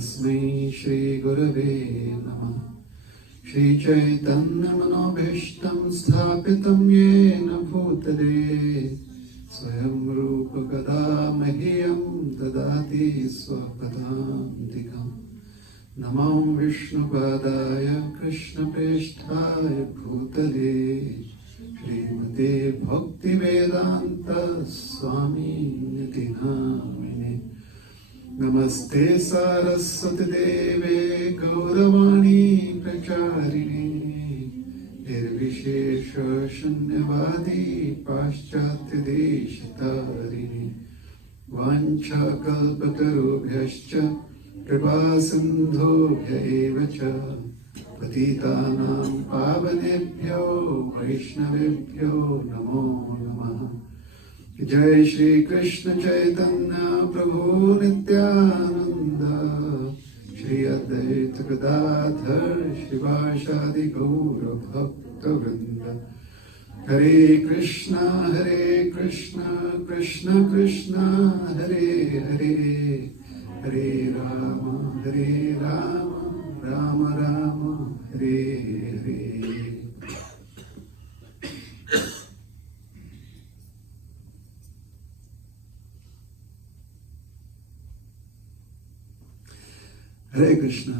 तस्मै श्रीगुरवे नमः। श्रीचैतन्यमनोभीष्टं स्थापितं येन भूतले स्वयं रूपकदा मह्यं ददाति स्वपदान्तिकम्। नमो विष्णुपादाय कृष्णप्रेष्ठाय भूतले श्रीमते भक्तिवेदान्त स्वामिनिति नामिने। नमस्ते सारस्वती देवे गौरवाणी प्रचारिणे निर्विशेष शून्यवादी पाश्चात्य देशतारिणे। वाञ्छाकल्पतरुभ्यश्च कृपा सिन्धुभ्य एव च पतितानां पावनेभ्यो वैष्णवेभ्यो नमो नमः। जय श्री कृष्ण चैतन्य प्रभु नित्यानंद श्री अद्वैत गदाधर शिवासादि गौर भक्त वृंद। हरे Krishna Krishna Krishna Hare Hare Hare Ram Ram Ram Hare Hare. Hare Krishna.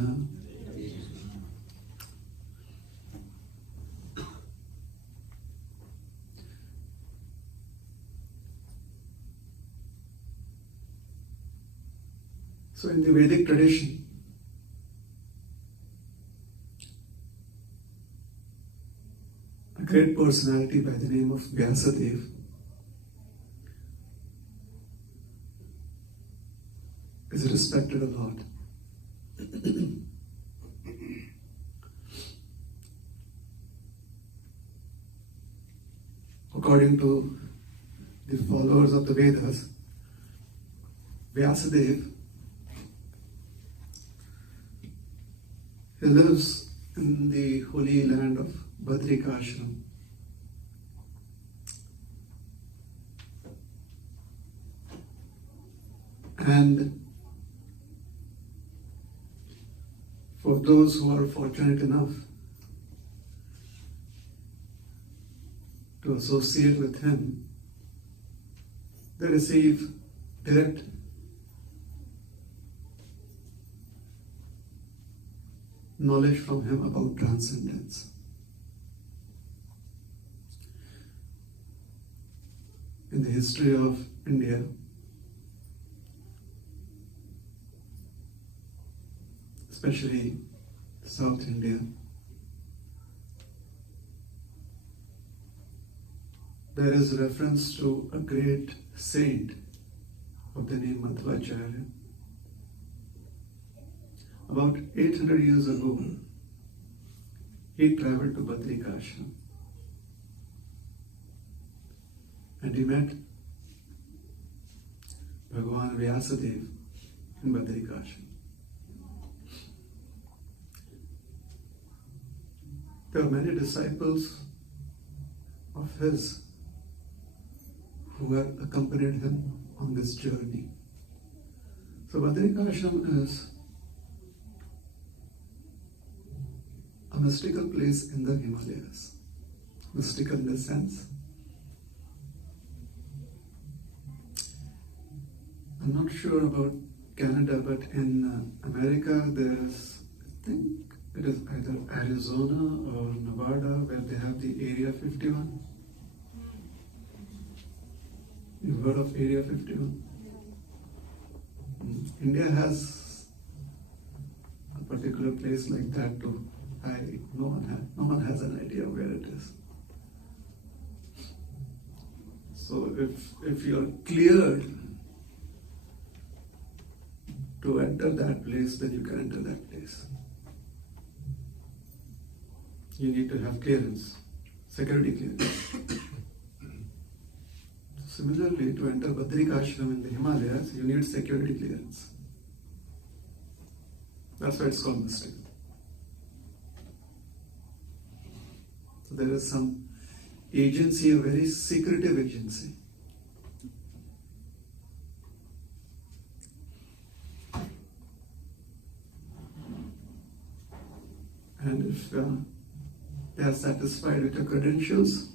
So in the Vedic tradition, a great personality by the name of Vyasadeva is respected a lot. According to the followers of the Vedas, Vyasadeva, he lives in the holy land of Badrikashram. And for those who are fortunate enough to associate with him, they receive direct knowledge from him about transcendence. In the history of India, especially South India, there is reference to a great saint of the name Madhvacharya. About 800 years ago, he traveled to Badrikashram and he met Bhagavan Vyasadeva in Badrikashram. There are many disciples of his who have accompanied him on this journey. So Badrikashram is a mystical place in the Himalayas. Mystical in the sense, I'm not sure about Canada, but in America there's, I think it is either Arizona or Nevada where they have the Area 51. You've heard of Area 51? India has a particular place like that too. No one has an idea where it is. So if you're cleared to enter that place, then you can enter that place. You need to have clearance, security clearance. Similarly, to enter Badrikashram in the Himalayas, you need security clearance. That's why it's called mystical. So there is some agency, a very secretive agency. And if they are satisfied with your credentials,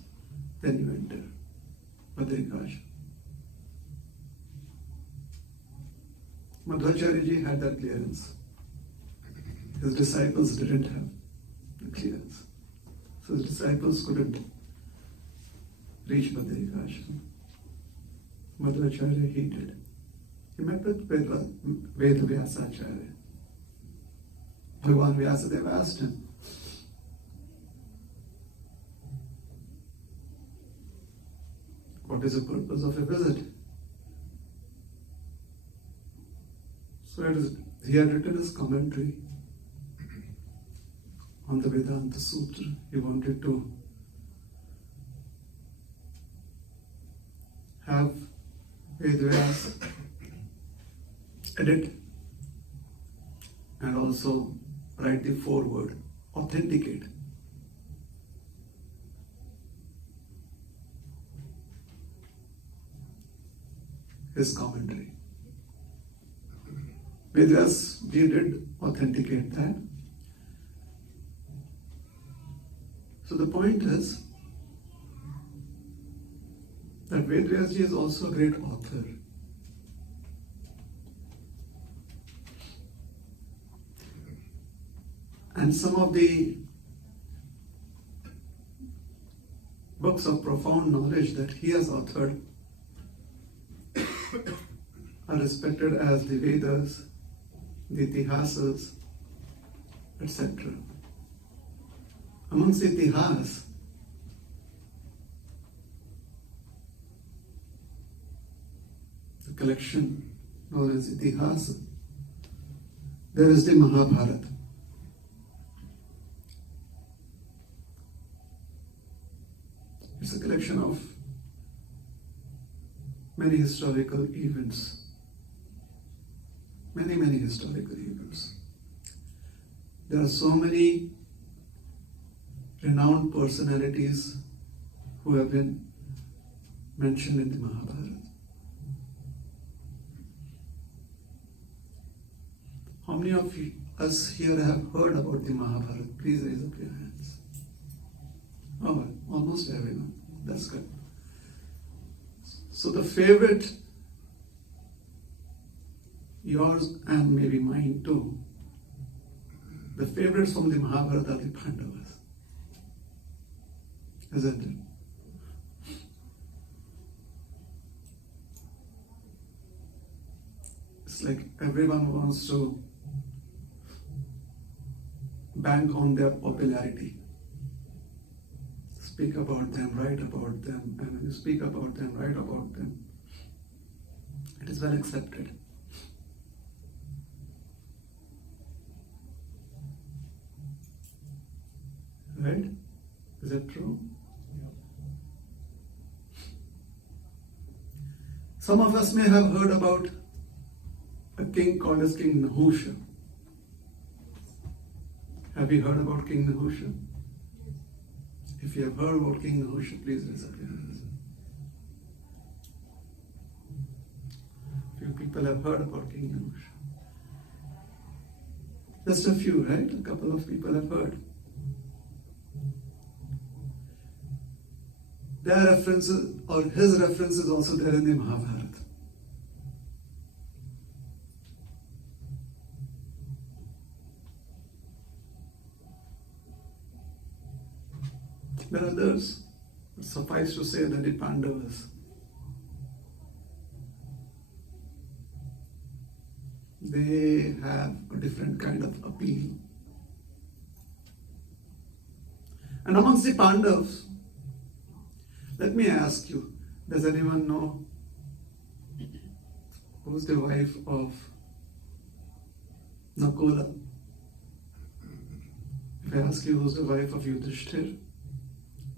then you enter Badrikash. Madhvacharya ji had that clearance. His disciples didn't have the clearance. So his disciples couldn't reach Badrikash. Madhvacharya, he did. He met with Ved Vyasacharya. Bhagavan Vyasadeva asked him, what is the purpose of your visit? So he had written his commentary on the Vedanta Sutra. He wanted to have Vedvyas edit and also write the foreword, authenticate. His commentary. Vedvyas did authenticate that. So the point is that Vedvyas is also a great author. And some of the books of profound knowledge that he has authored are respected as the Vedas, the Itihasas, etc. Amongst the Itihas, the collection known as Itihasa, there is the Mahabharata. It's a collection of many historical events. Many historical events. There are so many renowned personalities who have been mentioned in the Mahabharata. How many of us here have heard about the Mahabharata? Please raise up your hands. Oh, almost everyone. That's good. So the favorite, yours and maybe mine too, the favorites from the Mahabharata are the Pandavas. Isn't it? It's like everyone wants to bank on their popularity. Speak about them, write about them, and when you speak about them, write about them, it is well accepted. Right? Is that true? Some of us may have heard about a king called as King Nahusha. Have you heard about King Nahusha? If you have heard about King Nahusha, please raise up your hands. Few people have heard about King Nahusha. Just a few, right? A couple of people have heard. Their references, or his references, also there in the Mahabharata. There are others. Suffice to say that the Pandavas, they have a different kind of appeal. And amongst the Pandavas, let me ask you, does anyone know who's the wife of Nakula? If I ask you who's the wife of Yudhishthir,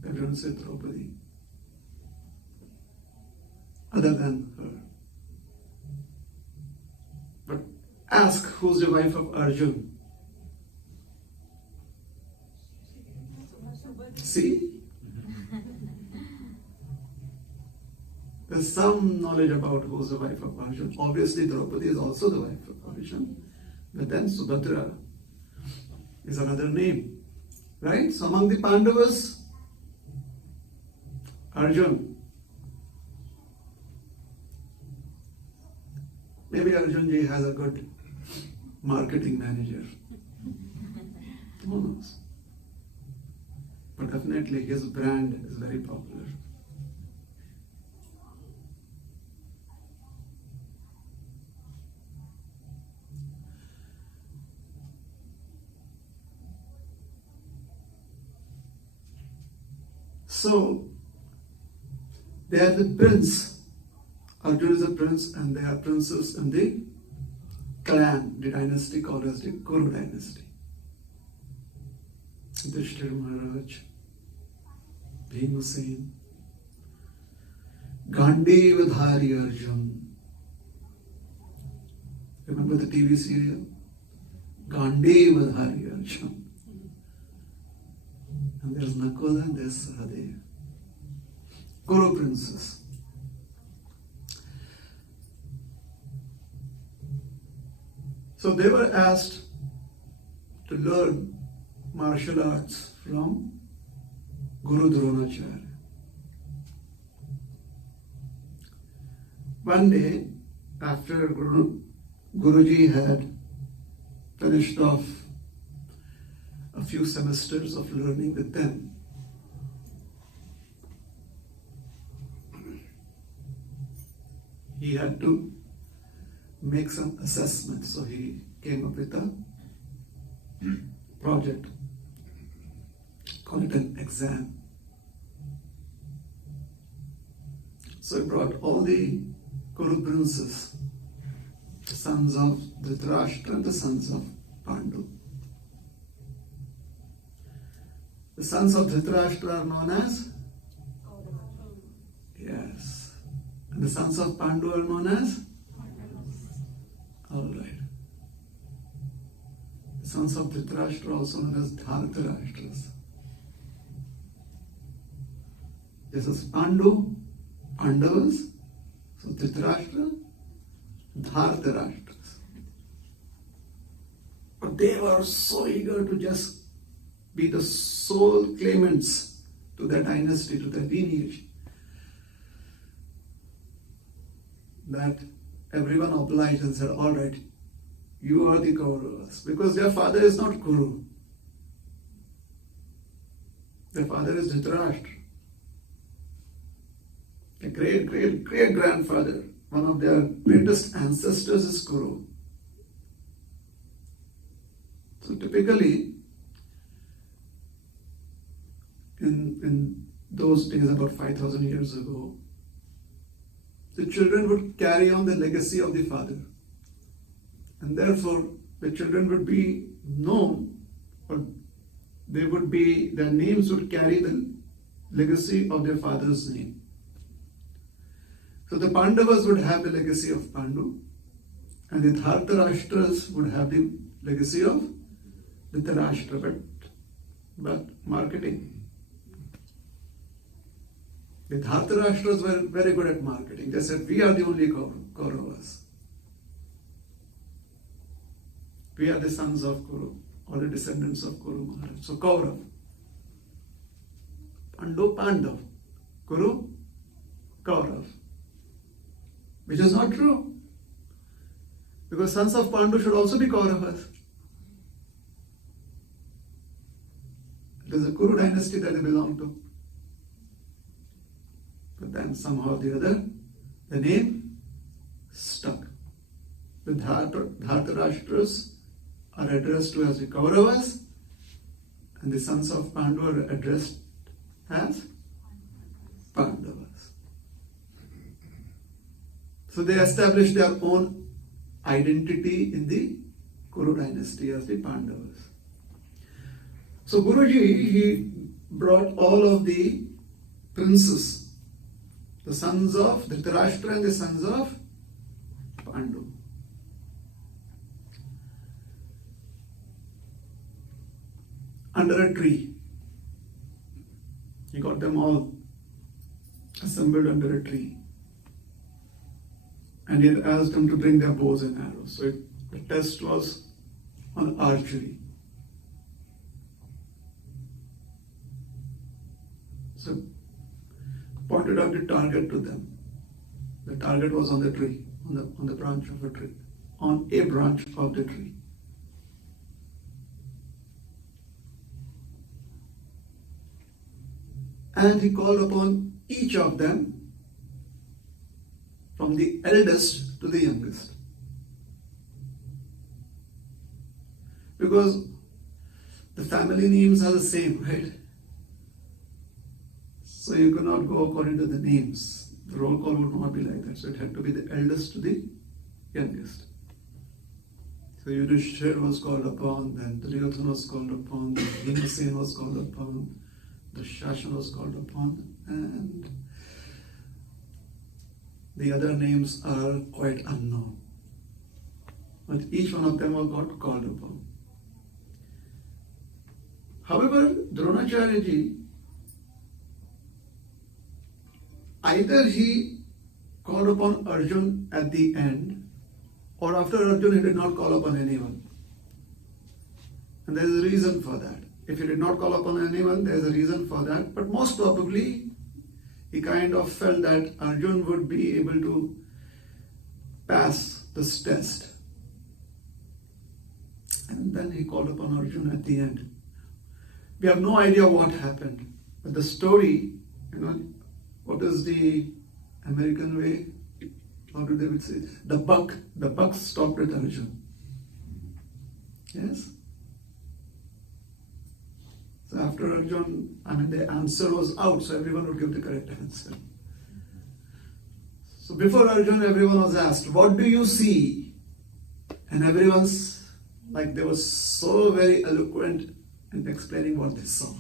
everyone say Draupadi. Other than her. But ask who's the wife of Arjun. See? There's some knowledge about who's the wife of Arjun. Obviously, Draupadi is also the wife of Arjun. But then Subhadra is another name. Right? So among the Pandavas, Arjun. Maybe Arjun ji has a good marketing manager. Who knows? But definitely his brand is very popular. So, they are the prince. Arjun is a prince and they are princes in the clan, the dynasty called as the Kuru dynasty. Yudhishthira Maharaj, Bhima, Gandhivadhari Arjun. Remember the TV serial? Gandhivadhari Arjun. And there's Nakula and there's Sahadev. Kuru princes. So they were asked to learn martial arts from Guru Dronacharya. One day, after Guruji had finished off a few semesters of learning with them, he had to make some assessments. So he came up with a project, call it an exam. So he brought all the Kuru princes, the sons of Dhritarashtra and the sons of Pandu. The sons of Dhritarashtra are known as? Yes. And the sons of Pandu are known as? Alright. The sons of Dhritarashtra also known as Dhartarashtras. This is Pandu, Pandavas, so Dhritarashtra, Dhartarashtras. But they were so eager to just be the sole claimants to their dynasty, to their lineage, that everyone obliged and said, all right, you are the Kauravas. Because their father is not Kuru. Their father is Dhritarashtra. A great grandfather, one of their greatest ancestors is Kuru. So typically, in those days, about 5,000 years ago, the children would carry on the legacy of the father. And therefore, the children would be known, or their names would carry the legacy of their father's name. So the Pandavas would have the legacy of Pandu, and the Dhartarashtras would have the legacy of Dhritarashtra, but marketing. The Dhartarashtras were very good at marketing. They said, we are the only Kauravas. We are the sons of Kuru, or the descendants of Kuru Maharaj. So Kaurav. Pandu, Pandav. Kuru, Kaurav. Which is not true. Because sons of Pandu should also be Kauravas. It is a Kuru dynasty that they belong to. But then somehow or the other, the name stuck. The Dhartarashtras are addressed to as the Kauravas, and the sons of Pandu are addressed as Pandavas. So they established their own identity in the Kuru dynasty as the Pandavas. So Guruji, he brought all of the princes, the sons of Dhritarashtra and the sons of Pandu. Under a tree. He got them all assembled under a tree. And he had asked them to bring their bows and arrows. So the test was on archery. So pointed out the target to them. The target was on the tree, on the branch of a tree, on a branch of the tree. And he called upon each of them, from the eldest to the youngest. Because the family names are the same, right? So you cannot go according to the names. The roll call would not be like that. So it had to be the eldest to the youngest. So Yudhishthir was called upon, then Duryodhana was called upon, then Bhimsen was called upon, the Shashan was called upon, and the other names are quite unknown. But each one of them got called upon. However, Dronacharya ji, either he called upon Arjun at the end, or after Arjun he did not call upon anyone. And there is a reason for that. If he did not call upon anyone, there is a reason for that. But most probably, he kind of felt that Arjun would be able to pass this test. And then he called upon Arjun at the end. We have no idea what happened. But the story, what is the American way? How do they would say? The buck stopped at Arjun. Yes? So after Arjun, the answer was out, so everyone would give the correct answer. So before Arjun, everyone was asked, what do you see? And everyone's, they were so very eloquent in explaining what they saw.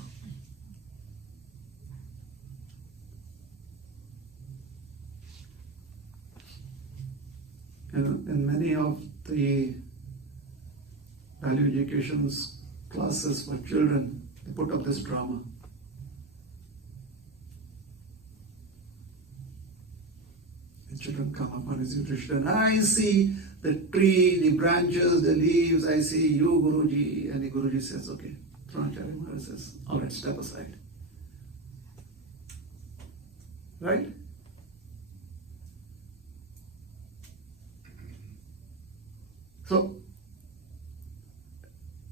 In many of the value education classes for children, they put up this drama. The children come up and say, Krishna, I see the tree, the branches, the leaves, I see you, Guruji. And the Guruji says, okay. Dronacharya Maharaj says, all right, step aside. Right? So,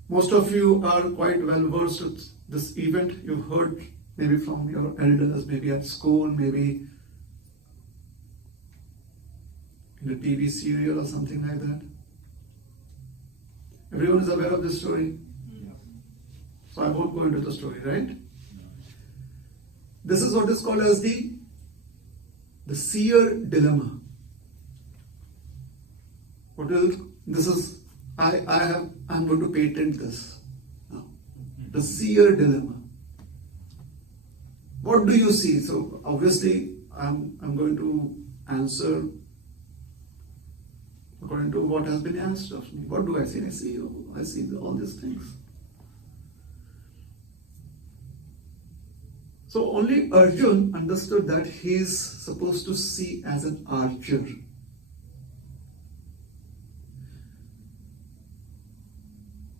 most of you are quite well versed with this event. You've heard maybe from your elders, maybe at school, maybe in a TV serial or something like that. Everyone is aware of this story? Yeah. So I won't go into the story, right? This is what is called as the Seer dilemma. What is it? This is, I'm going to patent this now. The Seer dilemma. What do you see? So obviously, I'm going to answer according to what has been asked of me. What do I see? I see all these things. So only Arjun understood that he is supposed to see as an archer.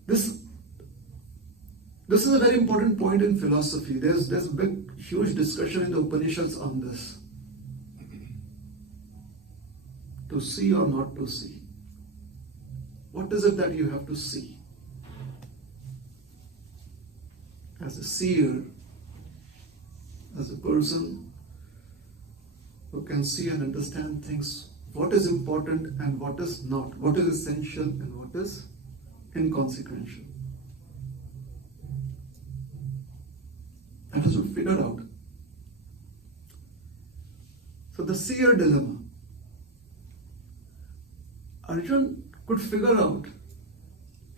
This is a very important point in philosophy. There's big, huge discussion in the Upanishads on this. To see or not to see. What is it that you have to see? As a seer, as a person who can see and understand things, what is important and what is not, what is essential and what is inconsequential. That has to be figured out. So the seer dilemma. Arjun could figure out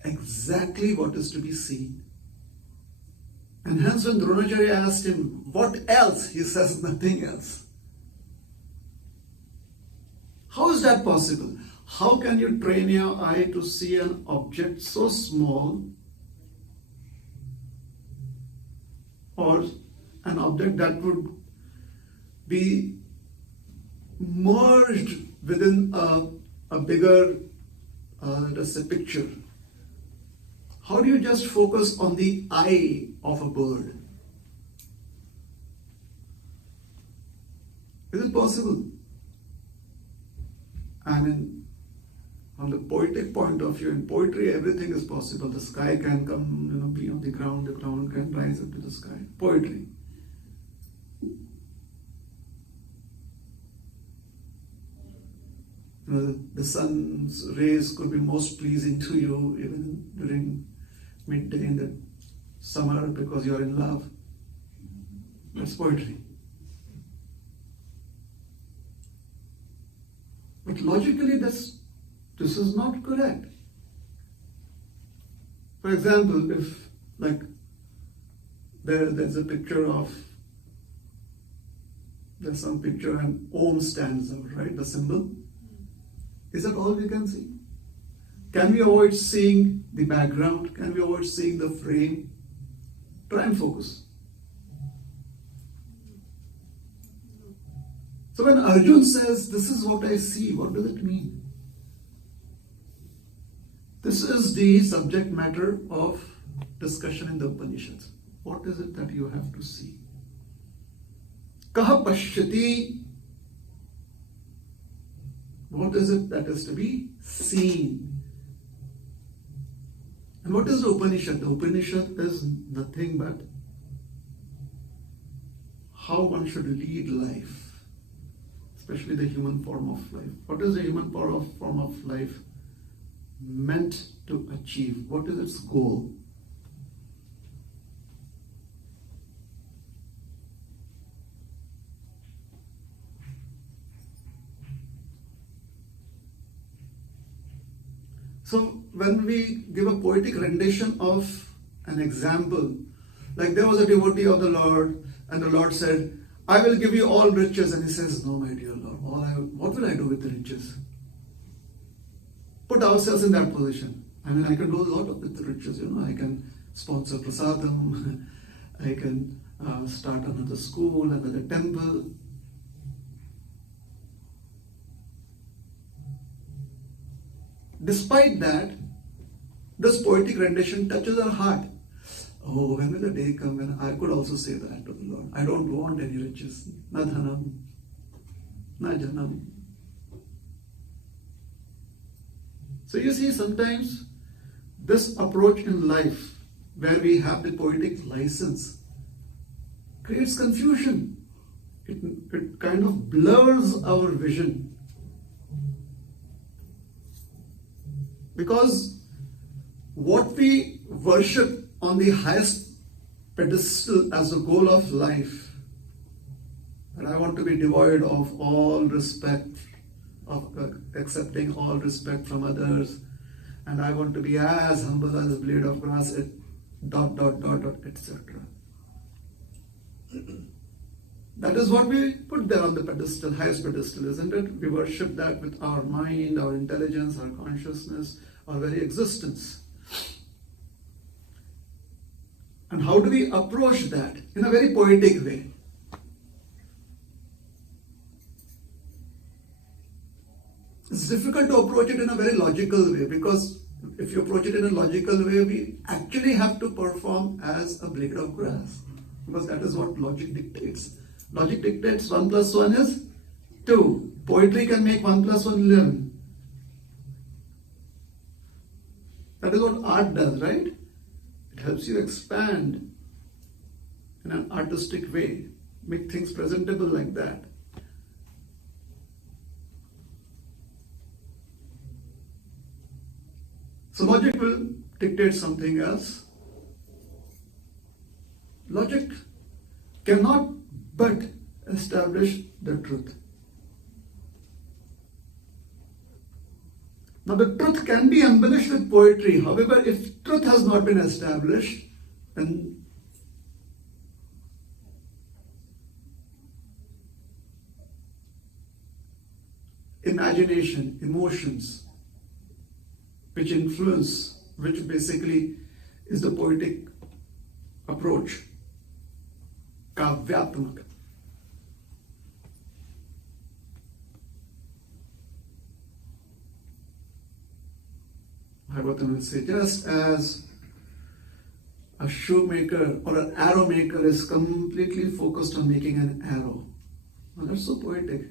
exactly what is to be seen. And hence when Dronacharya asked him, what else? He says nothing else. How is that possible? How can you train your eye to see an object so small or an object that would be merged within a bigger, let us say, picture? How do you just focus on the eye of a bird? Is it possible? I mean, from the poetic point of view, in poetry, everything is possible. The sky can come, be on the ground can rise up to the sky. Poetry. The sun's rays could be most pleasing to you even during midday in the summer because you're in love. That's poetry. But logically, this is not correct. For example, if there's a picture of, there's some picture and Om stands out, right? The symbol. Is that all we can see? Can we avoid seeing the background? Can we avoid seeing the frame? Try and focus. So when Arjun says, this is what I see, what does it mean? This is the subject matter of discussion in the Upanishads. What is it that you have to see? Kaha pashyati. What is it that is to be seen? And what is the Upanishad? The Upanishad is nothing but how one should lead life, especially the human form of life. What is the human form of life meant to achieve? What is its goal? So when we give a poetic rendition of an example, like there was a devotee of the Lord, and the Lord said, I will give you all riches. And he says, no, my dear Lord, what will I do with the riches? Put ourselves in that position. I mean, I can do a lot with the riches, I can sponsor prasadam, I can start another school, another temple. Despite that, this poetic rendition touches our heart. Oh, when will the day come when I could also say that to the Lord? I don't want any riches. Na dhanam, na janam. So you see, sometimes this approach in life, where we have the poetic license, creates confusion. It kind of blurs our vision. Because what we worship on the highest pedestal as the goal of life, and I want to be devoid of all respect, of accepting all respect from others, and I want to be as humble as a blade of grass, etc. That is what we put there on the pedestal, highest pedestal, isn't it? We worship that with our mind, our intelligence, our consciousness, our very existence. And how do we approach that? In a very poetic way. It's difficult to approach it in a very logical way, because if you approach it in a logical way, we actually have to perform as a blade of grass, because that is what logic dictates. Logic dictates 1 plus 1 is 2. Poetry can make 1 plus 1 11. That is what art does, right? It helps you expand in an artistic way, make things presentable like that. So logic will dictate something else. Logic cannot but establish the truth. Now the truth can be embellished with poetry. However, if truth has not been established, then imagination, emotions, which influence, which basically is the poetic approach, kavyatmak. Bhagavatam will say, just as a shoemaker or an arrow maker is completely focused on making an arrow, And that's so poetic.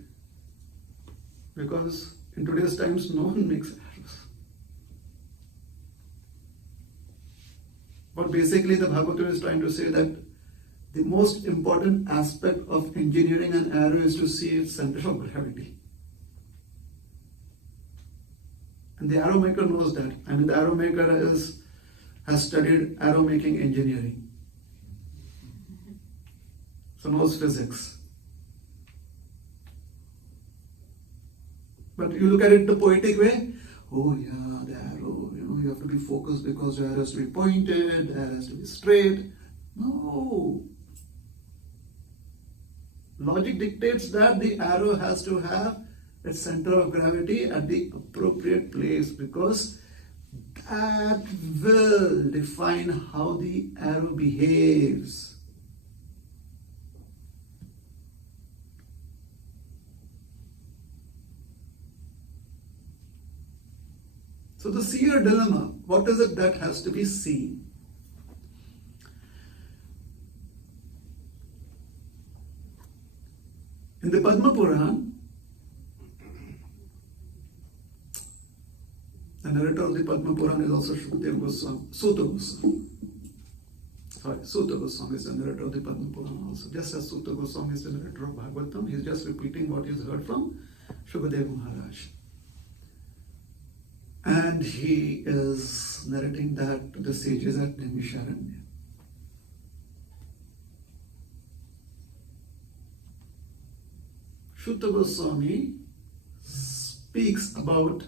Because in today's times, no one makes arrows. But basically, the Bhagavatam is trying to say that the most important aspect of engineering an arrow is to see its center of gravity. And the arrow maker knows that. I mean, the arrow maker has studied arrow making engineering. So knows physics. But you look at it the poetic way. Oh yeah, the arrow, you have to be focused because the arrow has to be pointed, the arrow has to be straight. No. Logic dictates that the arrow has to have its center of gravity at the appropriate place, because that will define how the arrow behaves. So the seer dilemma, what is it that has to be seen? In the Padma Puran, the narrator of the Padma Puran is also Shukadeva Goswami, Sutta Goswami. Sutta Goswami is the narrator of the Padma Puran also. Just as Sutta Goswami is the narrator of Bhagavatam, he is just repeating what he has heard from Shukadeva Maharaj. And he is narrating that to the sages at Naimisharanya. Sutta Goswami speaks about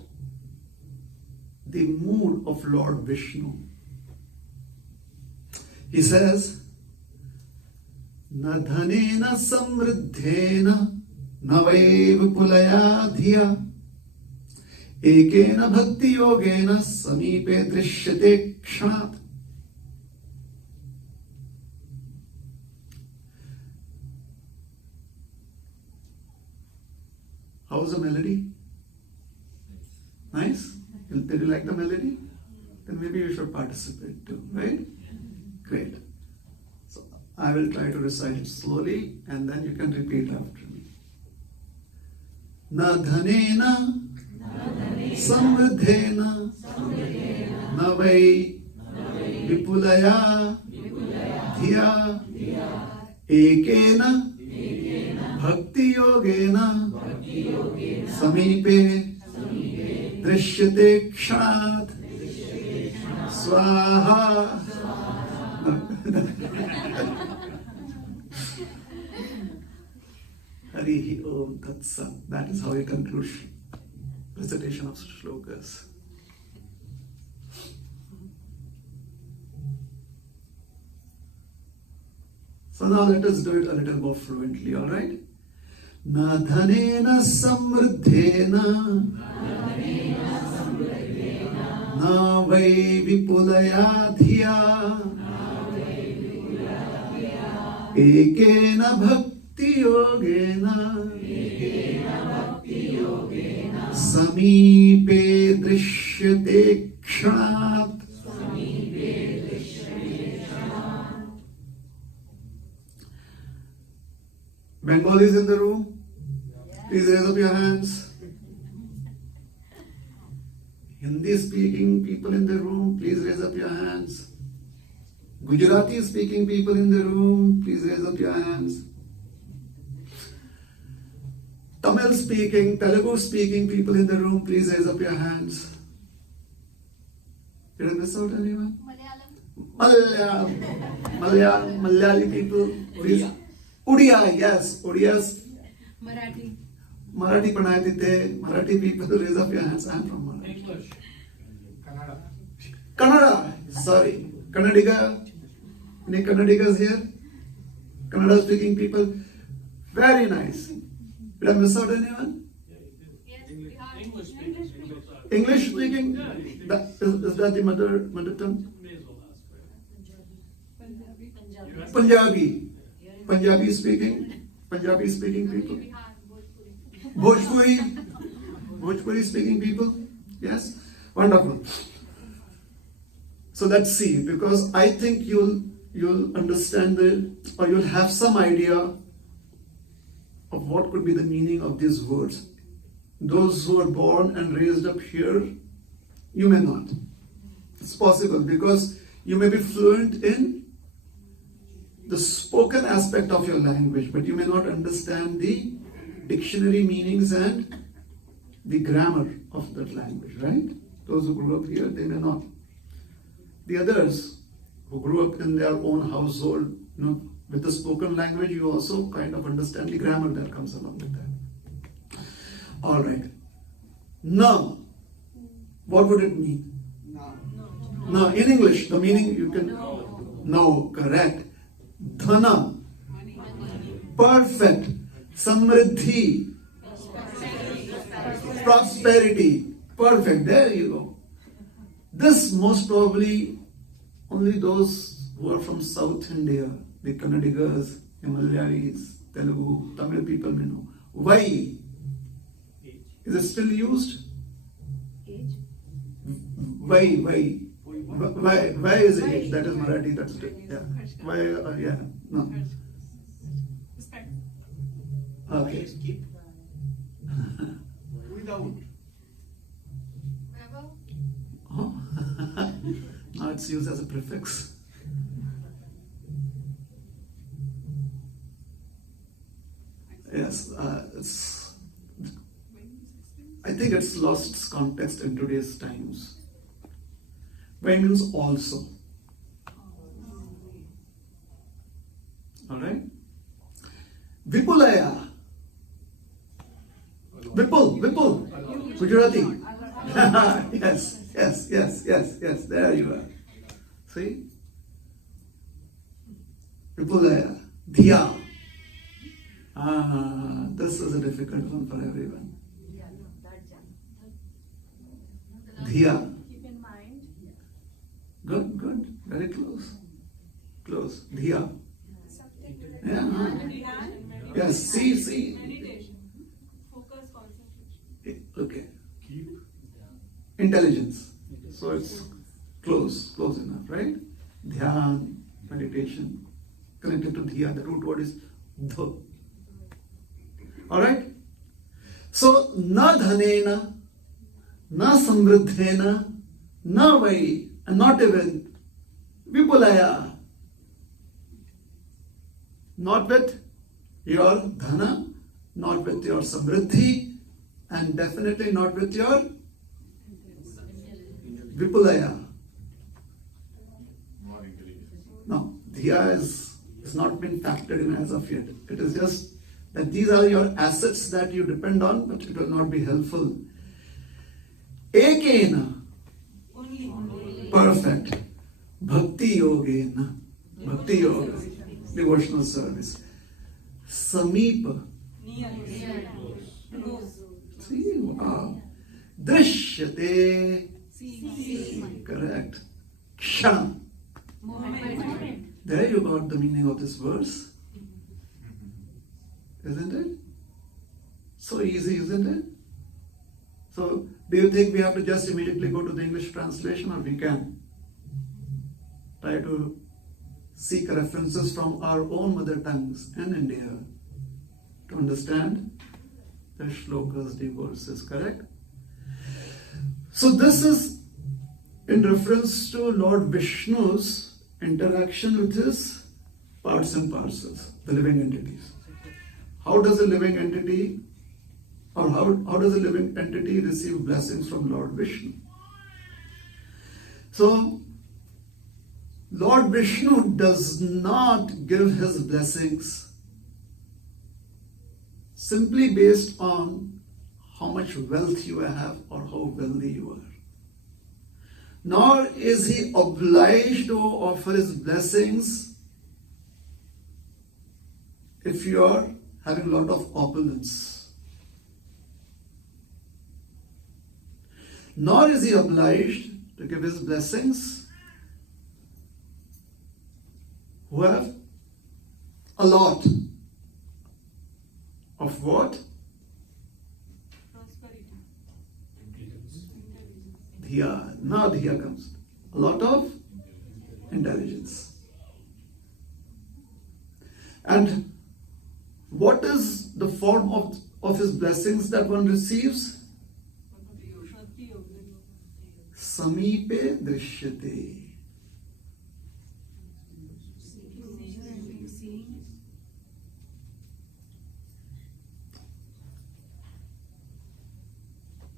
the mood of Lord Vishnu. He says, Na dhanena samriddhena na vaivapulaya dhiya ekena bhakti yogena samipe drishyate kshanat. How's the melody? Nice? Did you like the melody? Then maybe you should participate too, right? Great. So I will try to recite it slowly and then you can repeat after me. Na dhanena samriddhena na vai vipulaya dhiya ekena bhakti yogena samipe drishyate kshanat swaha. Harihi Om Tat Sat. That is how we conclude recitation of shlokas. So now let us do it a little more fluently, alright? Na dhanena samriddhena na vai vipulaya dhiya ekena bhakti yogena samipe drishyate kshanat. Bengalis in the room? Please raise up your hands. Hindi speaking people in the room, please raise up your hands. Gujarati speaking people in the room, please raise up your hands. Tamil speaking, Telugu speaking people in the room, please raise up your hands. Did I miss out anyone? Malayali people, please. Udiya, yes, Udiya's. Marathi Pranayatite, Marathi people, raise up your hands. I'm from Marathi. English. Kannada, sorry. Kannadiga, any Kannadigas here? Kannada speaking people? Very nice. Did I miss out anyone? English speaking. English speaking? Is that the mother tongue? Punjabi speaking people? Bhojpuri speaking people? Yes? Wonderful. So let's see, because I think you'll understand or you'll have some idea of what could be the meaning of these words. Those who are born and raised up here, you may not. It's possible because you may be fluent in the spoken aspect of your language, but you may not understand the dictionary meanings and the grammar of that language, right? Those who grew up here, they may not. The others who grew up in their own household, with the spoken language, you also kind of understand the grammar that comes along with that. All right. Now, what would it mean? Now, in English, the meaning you can... No, correct. Dhana. Perfect. Samriddhi. Prosperity. Perfect. There you go. This most probably only those who are from South India, the Kannadigas, Malayalis, Telugu, Tamil people may know. Why? Is it still used? Why is it age? That is Marathi, that's it. Yeah. Why, yeah, no. Okay. Without. Oh. Now it's used as a prefix. Yes, I think it's lost its context in today's times. Why means also. Alright? Vipulaya. Vipul. Gujarati. Yes. There you are. See? Vipulaya. Dhiya. This is a difficult one for everyone. Dhiya. Keep in mind. Good. Very close. Dhiya. Yeah. Yes, see. Meditation. Focus, concentration. Okay. Intelligence. So it's close enough, right? Dhyan, meditation. Connected to dhiya, the root word is dh. Alright? So, na dhanena, na samriddhena, na vai, and not even vipulaya. Not with your dhana, not with your samriddhi, and definitely not with your vipulaya. No, dhiya is not been factored in as of yet. It is just that these are your assets that you depend on, but it will not be helpful. Ekena. Perfect. Bhakti yogena. Bhakti yoga. Devotional service. Sameepa. See, wow. Drishyate. Correct. Kshana. There you got the meaning of this verse. Isn't it? So easy, isn't it? So, do you think we have to just immediately go to the English translation, or we can try to seek references from our own mother tongues in India to understand the shlokas, the verses, correct? So this is in reference to Lord Vishnu's interaction with his parts and parcels, the living entities. How does a living entity, or how does a living entity receive blessings from Lord Vishnu? So, Lord Vishnu does not give his blessings simply based on how much wealth you have or how wealthy you are. Nor is he obliged to offer his blessings if you are having a lot of opulence. Nor is he obliged to give his blessings who have a lot of what? Prosperity. Dhiya. Now dhiya comes. A lot of intelligence. And what is the form of his blessings that one receives? Samipe drishyate.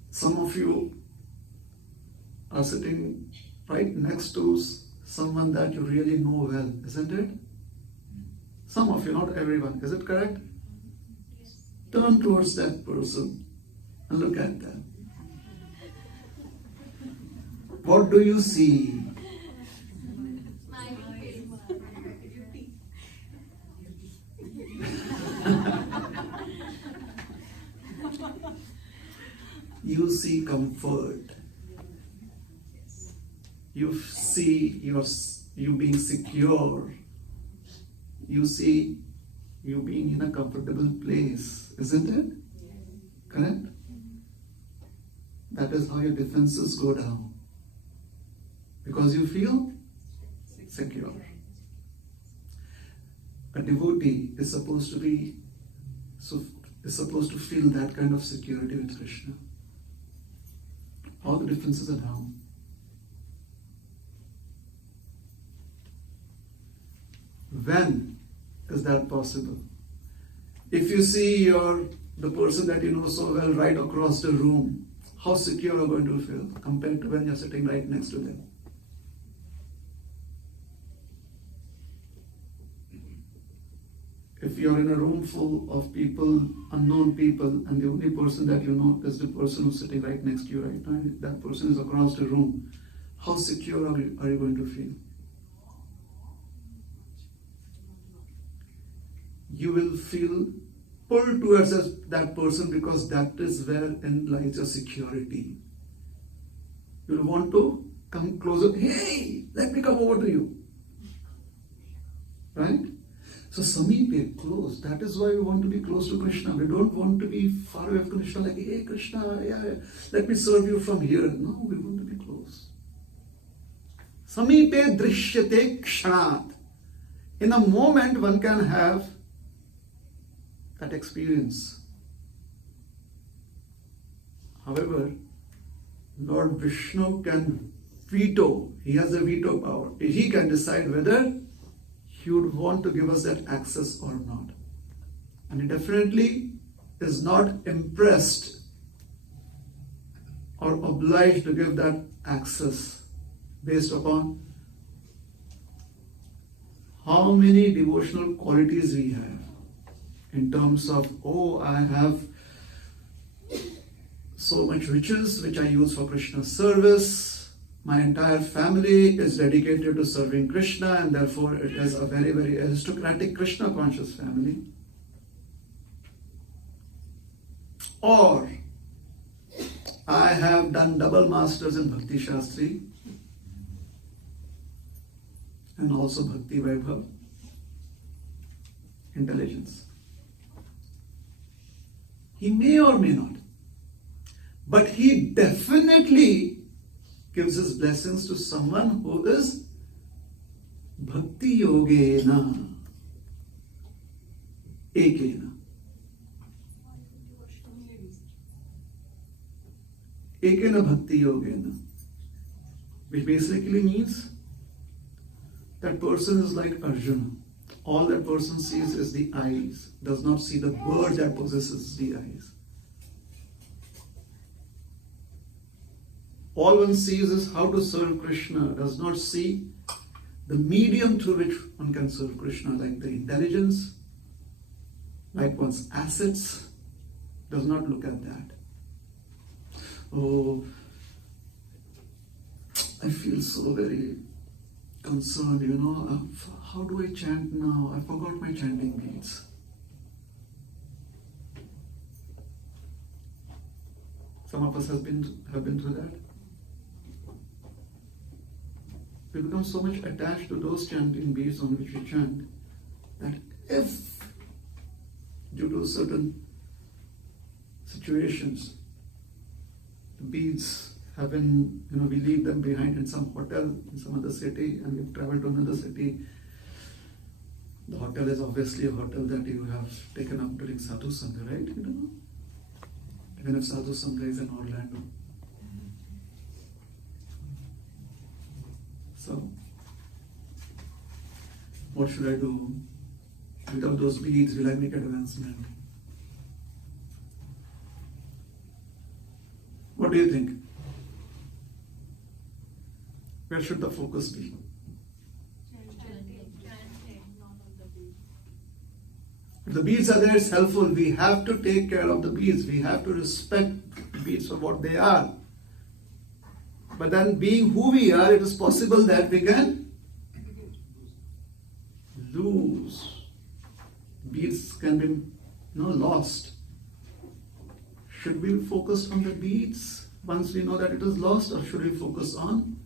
Some of you are sitting right next to someone that you really know well, isn't it? Some of you, not everyone. Is it correct? Yes. Turn towards that person and look at them. What do you see? Smiling face. Beauty. You see comfort. You see you being secure. You see you being in a comfortable place, isn't it? Correct? That is how your defenses go down. Because you feel secure. A devotee is supposed to feel that kind of security with Krishna. All the defenses are down. When is that possible? If you see the person that you know so well right across the room, how secure are you going to feel compared to when you're sitting right next to them? If you're in a room full of people, unknown people, and the only person that you know is the person who's sitting right next to you right now, that person is across the room, how secure are you going to feel? You will feel pulled towards that person because that is wherein lies your security. You will want to come closer. Hey, let me come over to you. Right? So Samipe, close. That is why we want to be close to Krishna. We don't want to be far away from Krishna like, hey Krishna, yeah, let me serve you from here. No, we want to be close. Samipe drishyate kshanat. In a moment one can have that experience. However, Lord Vishnu can veto. He has the veto power. He can decide whether he would want to give us that access or not. And he definitely is not impressed or obliged to give that access based upon how many devotional qualities we have. In terms of, I have so much riches which I use for Krishna's service. My entire family is dedicated to serving Krishna, and therefore it is a very, very aristocratic Krishna conscious family. Or I have done double masters in Bhakti Shastri and also Bhakti Vaibhav, intelligence. He may or may not, but he definitely gives his blessings to someone who is Bhakti Yogena Ekena. Ekena Bhakti Yogena, which basically means that person is like Arjuna. All that person sees is the eyes, does not see the bird that possesses the eyes. All one sees is how to serve Krishna, does not see the medium through which one can serve Krishna, like the intelligence, like one's assets, does not look at that. Oh, I feel so very concerned, how do I chant now? I forgot my chanting beads. Some of us have been through that. We become so much attached to those chanting beads on which we chant that if, due to certain situations, the beads have been, we leave them behind in some hotel in some other city and we've traveled to another city, The hotel is obviously a hotel that you have taken up during Sadhu Sangha, right? You don't know? Even if Sadhu Sangha is in Orlando. So, what should I do? Without those beads, will I make advancement? What do you think? Where should the focus be? If the beads are there, it's helpful. We have to take care of the beads. We have to respect the beads for what they are. But then, being who we are, it is possible that we can lose. Beads can be lost. Should we focus on the beads once we know that it is lost, or should we focus on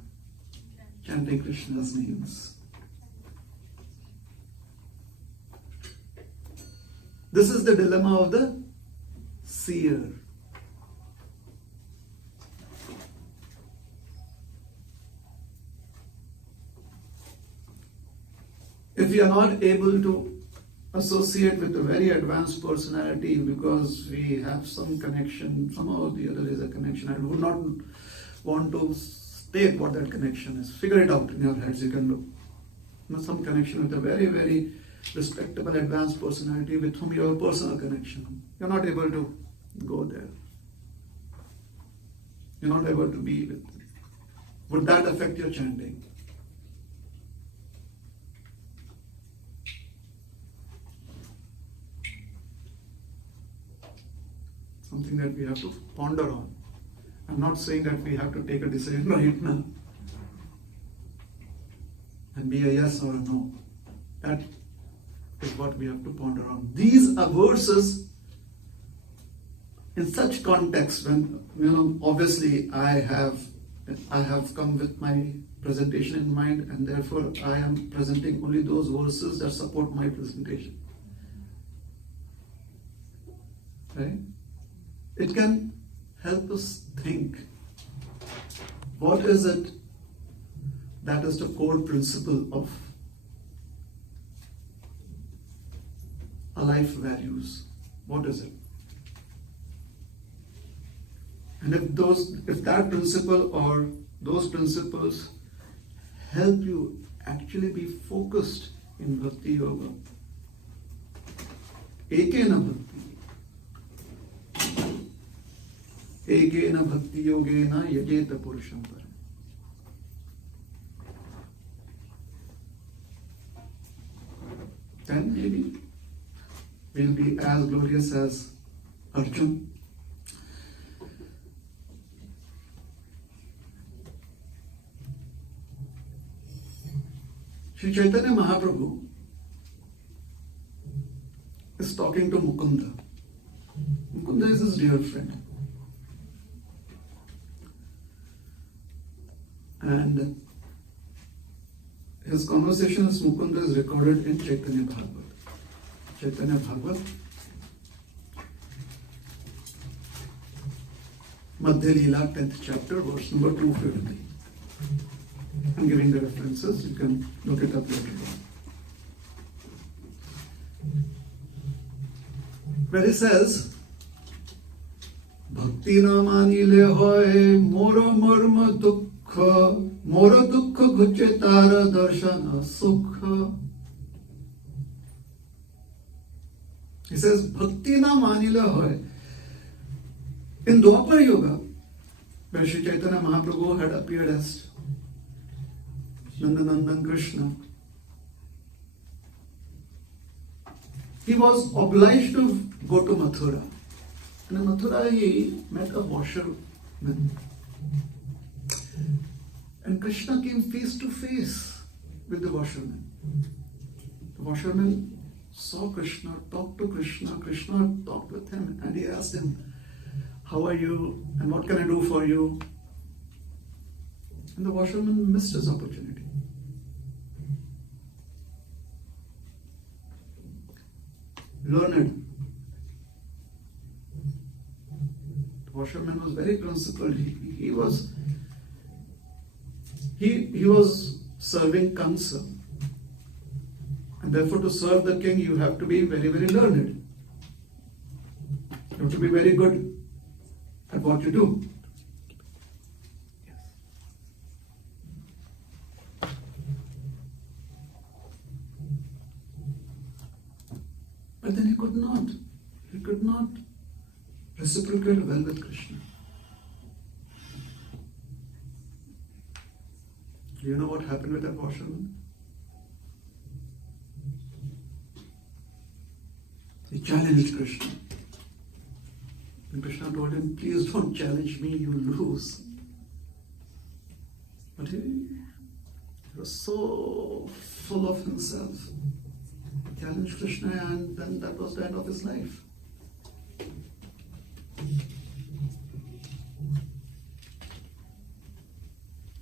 chanting Krishna's names? This is the dilemma of the seer. If we are not able to associate with a very advanced personality because we have some connection, somehow or the other is a connection, I would not want to state what that connection is. Figure it out in your heads, you can do. Some connection with a very, very respectable, advanced personality with whom you have a personal connection. You're not able to go there. You're not able to be with them. Would that affect your chanting? Something that we have to ponder on. I'm not saying that we have to take a decision right now and be a yes or a no. That is what we have to ponder on. These are verses in such context when, obviously I have come with my presentation in mind, and therefore I am presenting only those verses that support my presentation. Right? It can help us think. What is it that is the core principle of our life values? What is it? And if that principle or those principles help you actually be focused in Bhakti Yoga, ekena bhakti yogena yajeta purusham param. Then maybe we'll be as glorious as Arjun. Sri Chaitanya Mahaprabhu is talking to Mukunda. Mukunda is his dear friend. And his conversation with Mukunda is recorded in Chaitanya Bhagavat. Chaitanya Bhagavat, Madhya Leela, 10th chapter, verse number 250. I'm giving the references, you can look it up later on. Where he says, Bhakti namani le hoy mora marma dukkha, mora dukkha ghuche tara darshana sukha. He says, Bhakti namani le hoy. In Dwapar Yoga, where Sri Chaitanya Mahaprabhu had appeared as Nandanandan Krishna, he was obliged to go to Mathura. And in Mathura he met a washerman. And Krishna came face to face with the washerman. The washerman saw Krishna, talked to Krishna, Krishna talked with him, and he asked him, how are you and what can I do for you? And the washerman missed his opportunity. Learned. The washerman was very principled. He was serving Kansa. And therefore, to serve the king, you have to be very, very learned. You have to be very good at what you do. But then he could not. He could not reciprocate well with Krishna. Do you know what happened with that washerman? He challenged Krishna. And Krishna told him, please don't challenge me, you lose. But he was so full of himself. He challenged Krishna, and then that was the end of his life.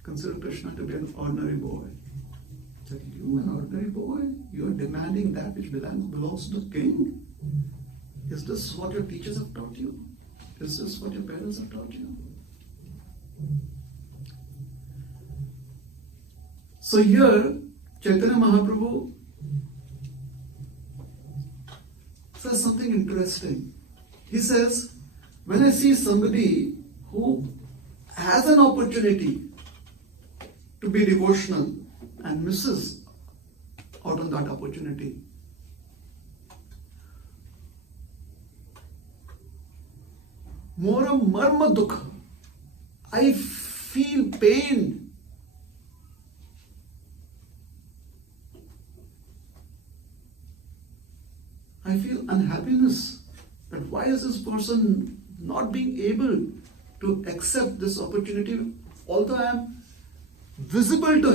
Consider Krishna to be an ordinary boy. He said, you an ordinary boy? You are demanding that which belongs to the king? Is this what your teachers have taught you? Is this what your parents have taught you? So here, Chaitanya Mahaprabhu says something interesting. He says, when I see somebody who has an opportunity to be devotional and misses out on that opportunity, Mora marma dukha, I feel pain. I feel unhappiness. That why is this person not being able to accept this opportunity? Although I am visible to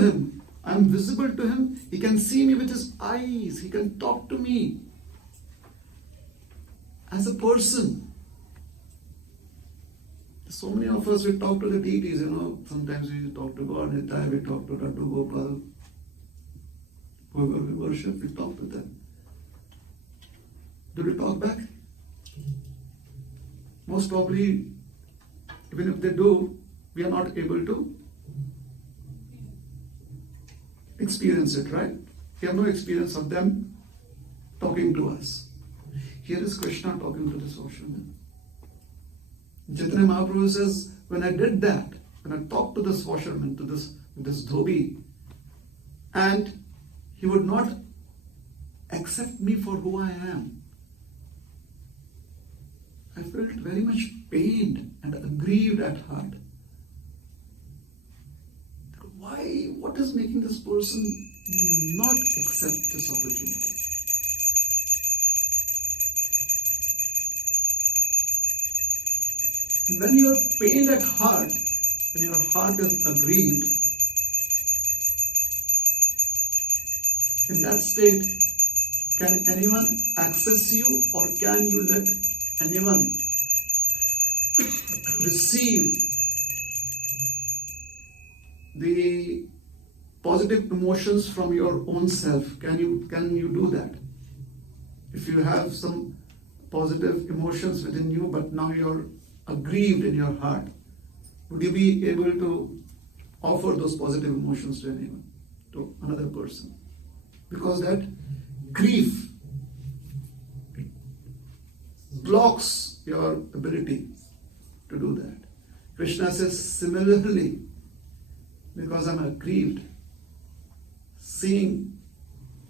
him, he can see me with his eyes, he can talk to me as a person. So many of us, we talk to the deities, sometimes we talk to God, we talk to Radhu Gopal, whoever we worship, we talk to them. Do we talk back? Most probably, even if they do, we are not able to experience it, right? We have no experience of them talking to us. Here is Krishna talking to this washerman. Chaitanya Mahaprabhu says, when I did that, when I talked to this washerman, to this dhobi, and he would not accept me for who I am, I felt very much pained and aggrieved at heart. Why? What is making this person not accept this opportunity? And when you are pained at heart, when your heart is aggrieved, in that state, can anyone access you, or can you let anyone receive the positive emotions from your own self? Can you do that? If you have some positive emotions within you, but now you're aggrieved in your heart, would you be able to offer those positive emotions to anyone, to another person? Because that grief blocks your ability to do that. Krishna says, similarly, because I'm aggrieved, seeing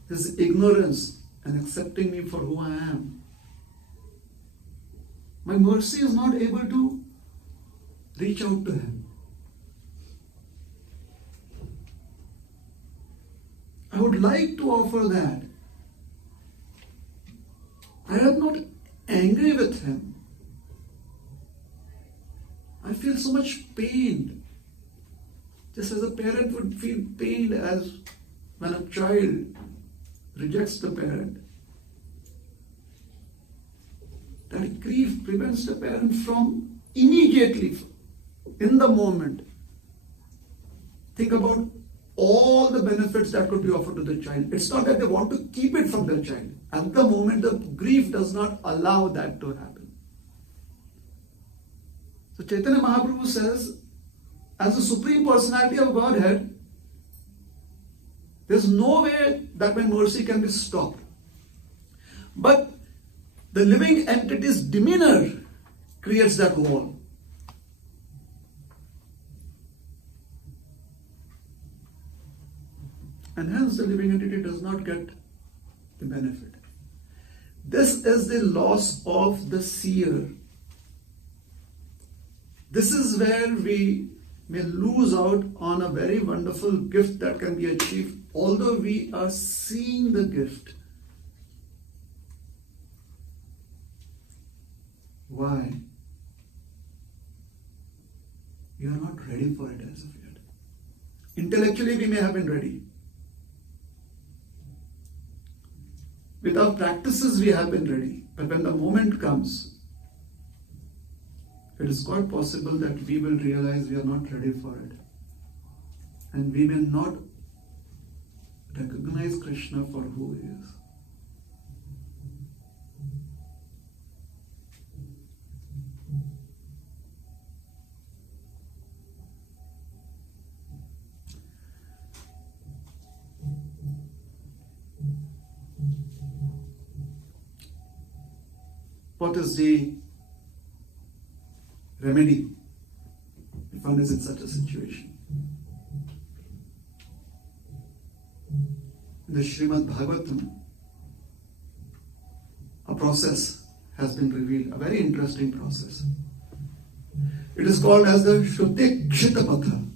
his ignorance and accepting me for who I am, my mercy is not able to reach out to him. I would like to offer that. I am not angry with him. I feel so much pain. Just as a parent would feel pained as when a child rejects the parent. That grief prevents the parent from immediately, in the moment, think about all the benefits that could be offered to the child. It's not that they want to keep it from their child. At the moment, the grief does not allow that to happen. So Chaitanya Mahaprabhu says, as the Supreme Personality of Godhead, There's no way that my mercy can be stopped. But the living entity's demeanor creates that wall. And hence the living entity does not get the benefit. This is the loss of the seer. This is where we may lose out on a very wonderful gift that can be achieved, although we are seeing the gift. Why? We are not ready for it as of yet. Intellectually, we may have been ready. With our practices, we have been ready. But when the moment comes, it is quite possible that we will realize we are not ready for it. And we may not recognize Krishna for who he is. What is the remedy if one is in such a situation? In the Srimad Bhagavatam, a process has been revealed, a very interesting process. It is called as the Shrutikshitapatha,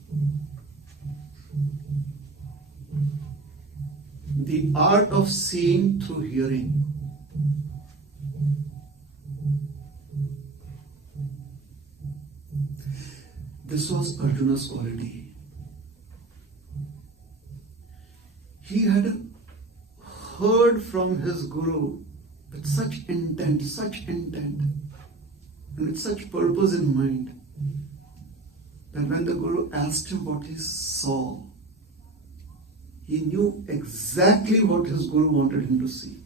the art of seeing through hearing. This was Arjuna's quality. He had heard from his Guru with such intent, and with such purpose in mind, that when the Guru asked him what he saw, he knew exactly what his Guru wanted him to see.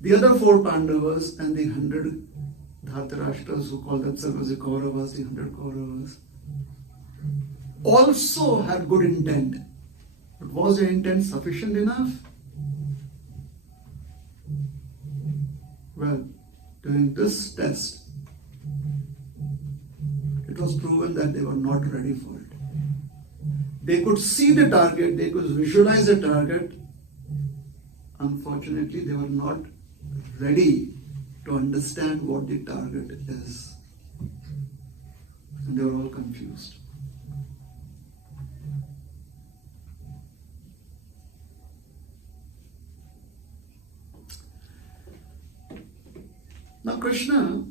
The other 4 Pandavas and the 100 Dhritarashtra's, who called themselves the Kauravas, the 100 Kauravas, also had good intent. But was their intent sufficient enough? Well, during this test, it was proven that they were not ready for it. They could see the target, they could visualize the target. Unfortunately, they were not ready to understand what the target is. And they were all confused. Now Krishna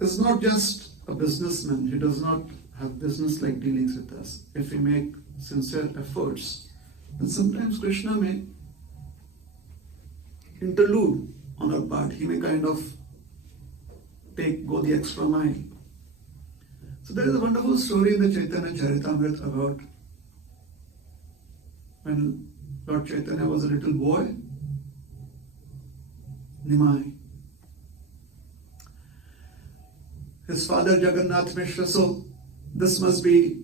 is not just a businessman. He does not have business-like dealings with us. If we make sincere efforts, then sometimes Krishna may interlude on our part. He may kind of go the extra mile. So there is a wonderful story in the Chaitanya Charitamrita about when Lord Chaitanya was a little boy, Nimai. His father Jagannath Mishra, so this must be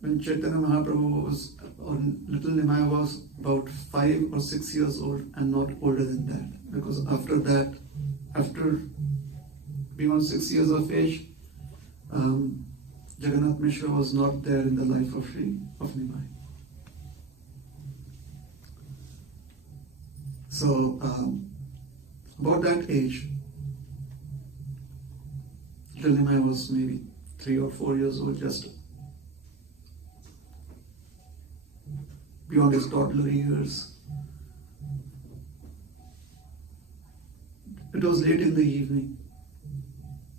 when Chaitanya Mahaprabhu was, or little Nimai was about 5 or 6 years old and not older than that. Because after that, after beyond 6 years of age, Jagannath Mishra was not there in the life of Nimai. So, about that age, little Nimai was maybe 3 or 4 years old, just beyond his toddler years. It was late in the evening.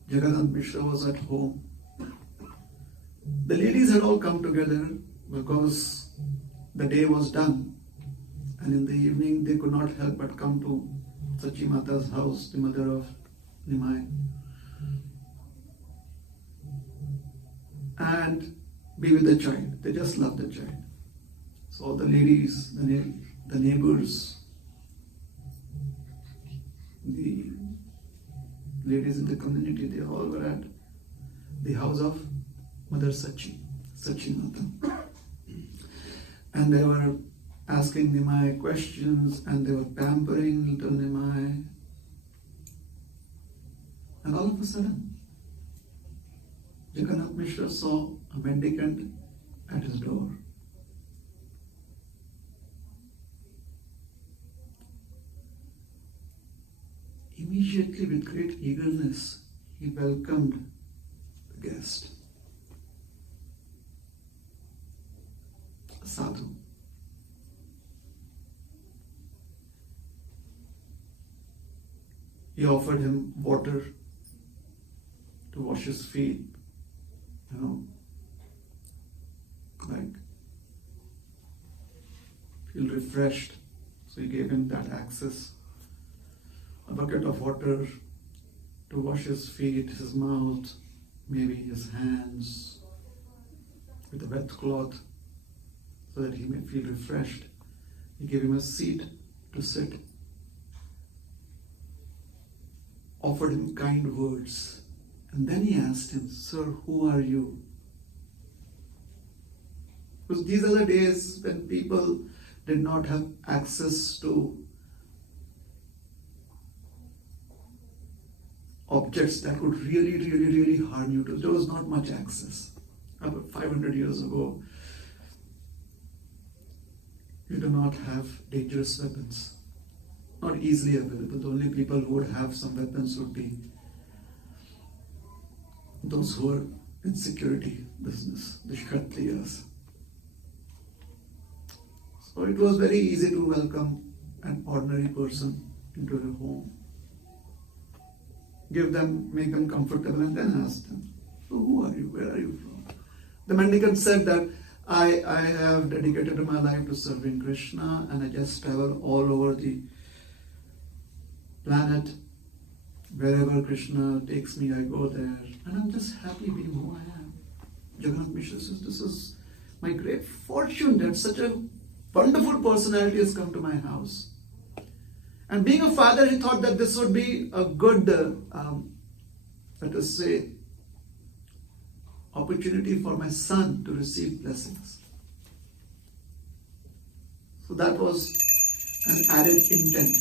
Jagannath Mishra was at home. The ladies had all come together because the day was done. And in the evening they could not help but come to Sachi Mata's house, the mother of Nimai, and be with the child. They just loved the child. So all the ladies, the neighbors, the ladies in the community, they all were at the house of Mother Sachimata. And they were asking Nimai questions and they were pampering little Nimai. And all of a sudden, Jagannath Mishra saw a mendicant at his door. Immediately, with great eagerness, he welcomed the guest. A sadhu. He offered him water to wash his feet, like feel refreshed. So he gave him that access. A bucket of water to wash his feet, his mouth, maybe his hands with a wet cloth so that he may feel refreshed. He gave him a seat to sit. Offered him kind words. And then he asked him, "Sir, who are you?" Because these are the days when people did not have access to objects that could really harm you. There was not much access. About 500 years ago, you do not have dangerous weapons. Not easily available. The only people who would have some weapons would be those who are in security business, the Kshatriyas. So it was very easy to welcome an ordinary person into your home. Make them comfortable, and then ask them, "So who are you? Where are you from?" The mendicant said that I have dedicated my life to serving Krishna, and I just travel all over the planet. Wherever Krishna takes me, I go there, and I'm just happy being who I am. Jagannath Mishra says, "This is my great fortune that such a wonderful personality has come to my house." And being a father, he thought that this would be a good, let us say, opportunity for my son to receive blessings. So that was an added intent,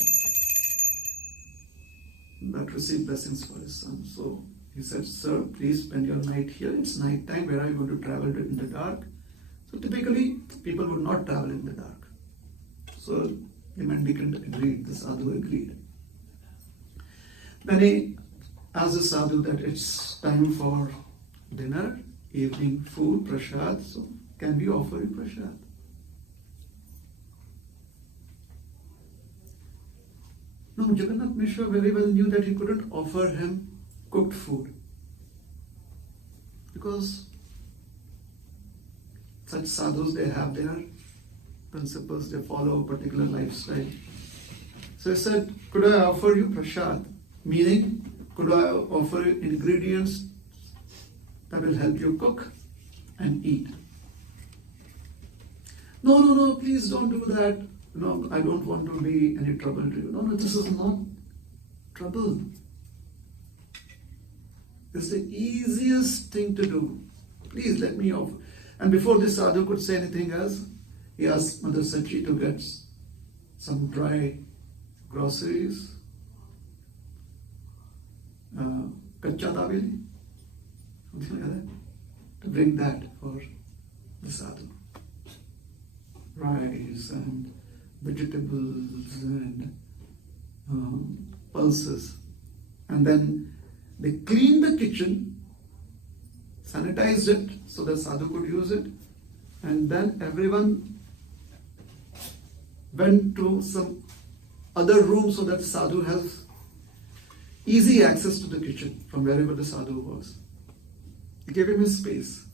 that receive blessings for his son. So he said, "Sir, please spend your night here. It's night time. Where are you going to travel in the dark?" So typically, people would not travel in the dark. So the mendicant agreed, the sadhu agreed. Then he asked the sadhu that it's time for dinner, evening food, prasad. So can we offer you prasad? No, Jagannath Mishra very well knew that he couldn't offer him cooked food, because such sadhus, they have their principles, they follow a particular lifestyle. So he said, "Could I offer you prasad?" Meaning, could I offer you ingredients that will help you cook and eat? No, please don't do that. No, I don't want to be any trouble to you. No, this is not trouble. It's the easiest thing to do. Please let me offer. And before this sadhu could say anything else, he asked Mother Sachi to get some dry groceries, kacha dabili, something like that, to bring that for the sadhu. Rice and vegetables and pulses. And then they cleaned the kitchen, sanitized it so the sadhu could use it, and then everyone went to some other room so that the sadhu has easy access to the kitchen from wherever the sadhu was. He gave him his space.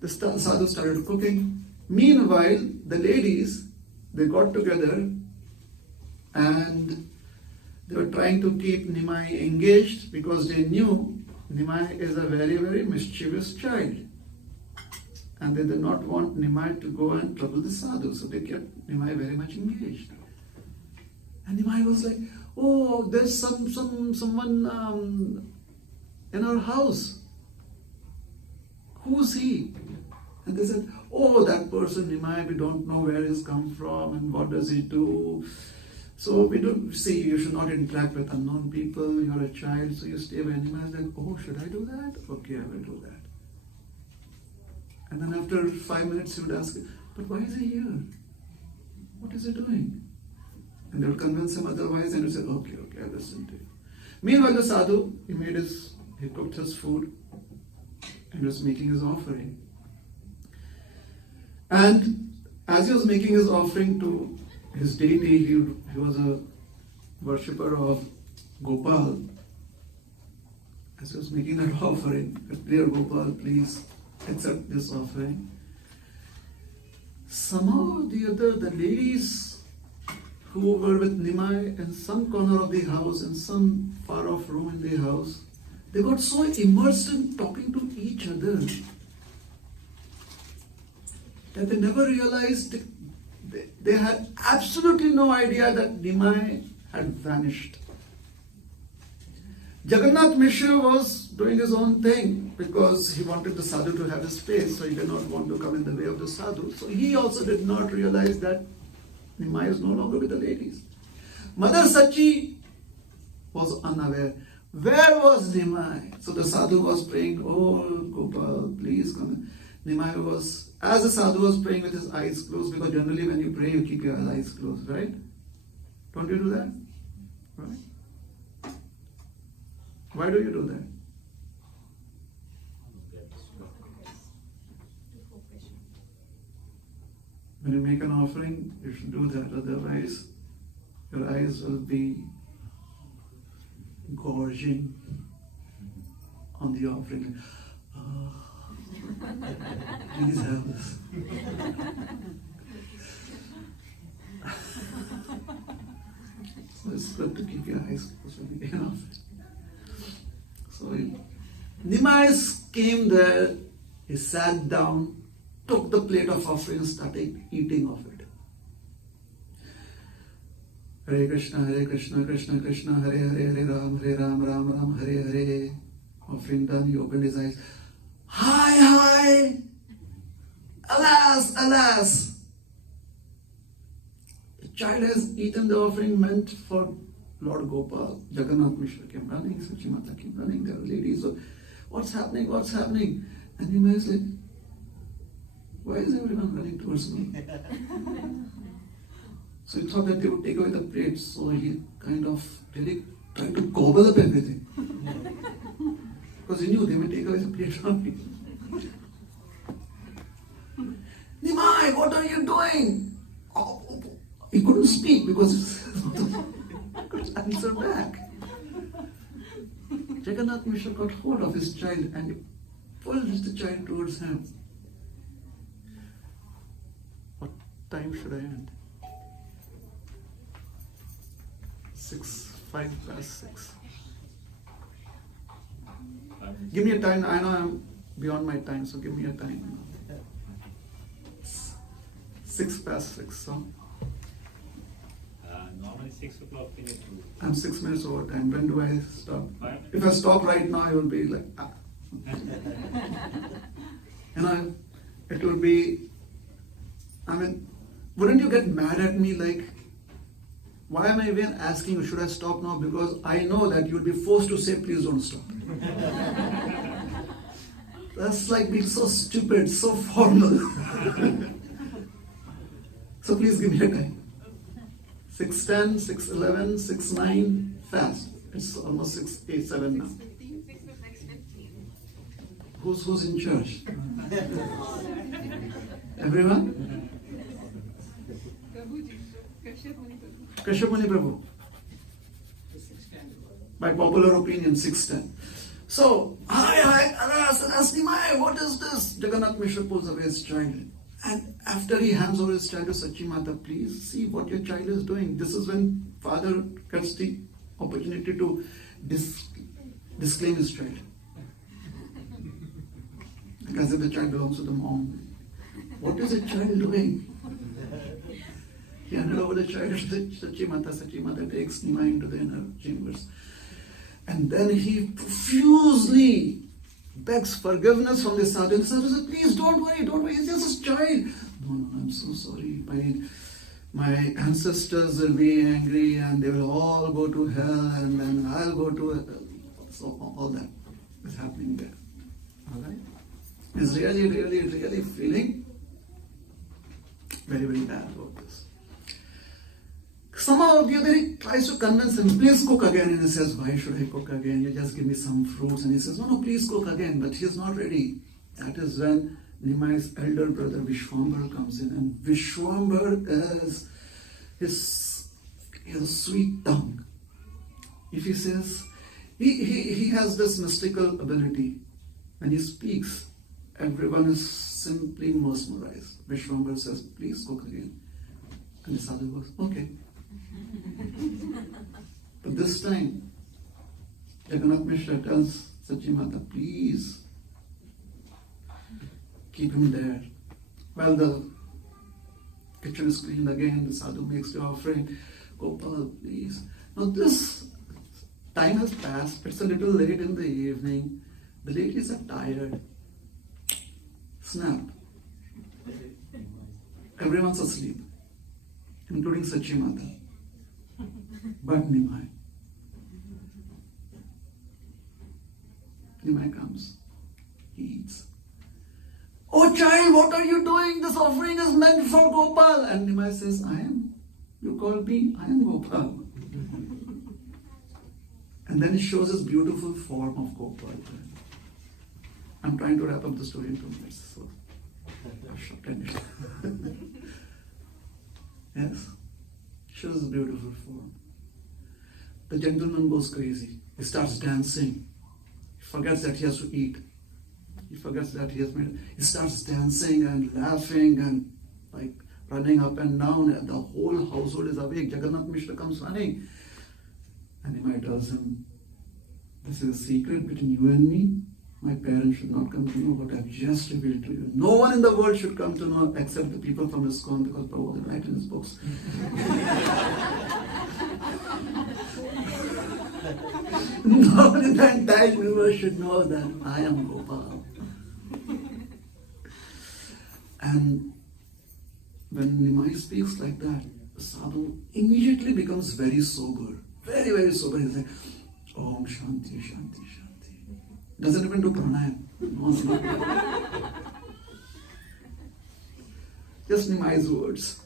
The sadhu started cooking. Meanwhile, the ladies, they got together and they were trying to keep Nimai engaged, because they knew Nimai is a very mischievous child. And they did not want Nimai to go and trouble the sadhu, so they kept Nimai very much engaged. And Nimai was like, "Oh, there's someone in our house." Who's he? And they said, oh, that person, Nimai, we don't know where he's come from and what does he do. So we don't see, you should not interact with unknown people, you're a child, so you stay where Nimai is like, oh, should I do that? Okay, I will do that. And then after 5 minutes, you would ask, but why is he here? What is he doing? And they would convince him otherwise, and he would say, okay, I listen to you. Meanwhile, the sadhu, he cooked his food, and was making his offering. And as he was making his offering to his deity, he was a worshipper of Gopal. As he was making that offering, dear Gopal, please accept this offering. Somehow or the other, the ladies who were with Nimai in some corner of the house, in some far off room in the house, they got so immersed in talking to each other that they never realized, they had absolutely no idea that Nimai had vanished. Jagannath Mishra was doing his own thing because he wanted the sadhu to have his space, so he did not want to come in the way of the sadhu. So he also did not realize that Nimai is no longer with the ladies. Mother Sachi was unaware. Where was Nimai? So the sadhu was praying, oh Gopal, please come in. Nimai was, as the sadhu was praying with his eyes closed, because generally when you pray, you keep your eyes closed, right? Don't you do that? Right? Why do you do that? When you make an offering, you should do that, otherwise your eyes will be gorging on the offering. Please have this. So it's good to keep your eyes closed when you make an offering. So Nimai came there, he sat down, took the plate of offering and started eating of it. Hare Krishna, Krishna Krishna, Hare Hare, Hare Ram, Ram Ram, Hare Hare. Offering done, he opened his eyes. Hi! Alas, alas! The child has eaten the offering meant for Lord Gopal. Jagannath Mishra came running, Sachi Mata came running, there were ladies. So, what's happening? And Nimai is like, why is everyone running towards me? So he thought that they would take away the plates, so he kind of really tried to gobble up everything. Because he knew they would take away the plates from me. Nimai, what are you doing? He couldn't speak because he couldn't answer back. Jagannath Mishra got hold of his child and he pulled the child towards him. What time should I end? 5 past 6. Give me a time. I know I'm beyond my time, so give me a time. 6 past 6. So normally 6 o'clock finish. I'm 6 minutes over time. When do I stop? 5. If I stop right now, it will be like, it will be, wouldn't you get mad at me like, why am I even asking you, should I stop now? Because I know that you'll be forced to say, please don't stop. That's like being so stupid, so formal. So please give me a time. 6:10, 6:11, 6:09, fast. It's almost 6:07 now. 6:15. Who's in church? Everyone? Kashyap Muni Prabhu. By popular opinion, 6:10. So, alas, Nimai, what is this? Jagannath Mishra pulls away his child. And after he hands over his child to Sachi Mata, please see what your child is doing. This is when father gets the opportunity to disclaim his child. Like as if the child belongs to the mom. What is the child doing? He handed over the child to Sachi Mata. Sachi Mata takes Nimai into the inner chambers. And then he profusely begs forgiveness from the sadhu. And the sadhu says, please don't worry, he's just a child. No, I'm so sorry. My ancestors will be angry and they will all go to hell and then I'll go to hell. So all that is happening there. Alright? He's really feeling very, very bad about this. Somehow or the other he tries to convince him, please cook again. And he says, why should I cook again? You just give me some fruits. And he says, no, please cook again. But he's not ready. That is when Nimai's elder brother Vishwambar comes in. And Vishwambar is he has a sweet tongue. If he says, he has this mystical ability. When he speaks, everyone is simply mesmerized. Vishwambar says, please cook again. And the sadhu goes, okay. But this time, Jagannath Mishra tells Sachi Mata, please keep him there. Well, the kitchen is cleaned again, the sadhu makes the offering. Gopal, please. Now this time has passed, it's a little late in the evening, the ladies are tired. Snap. Everyone's asleep, including Sachi Mata. But Nimai comes. He eats. Oh child, what are you doing? This offering is meant for Gopal. And Nimai says, I am. You called me, I am Gopal. And then he shows his beautiful form of Gopal. I'm trying to wrap up the story in 2 minutes. So I've short ended. Yes. Shows his beautiful form. The gentleman goes crazy. He starts dancing. He forgets that he has to eat. He forgets that he starts dancing and laughing and like running up and down. And the whole household is awake. Jagannath Mishra comes running. And Nimai tells him, this is a secret between you and me. My parents should not come to know what I've just revealed to you. No one in the world should come to know except the people from ISKCON, because Prabhupada will write in his books. No one in the entire universe should know that I am Gopal. And when Nimai speaks like that, the sadhu immediately becomes very sober. Very, very sober. He's like, Om Shanti, Shanti, Shanti. Doesn't even do pranayam. No. Just Nimai's words.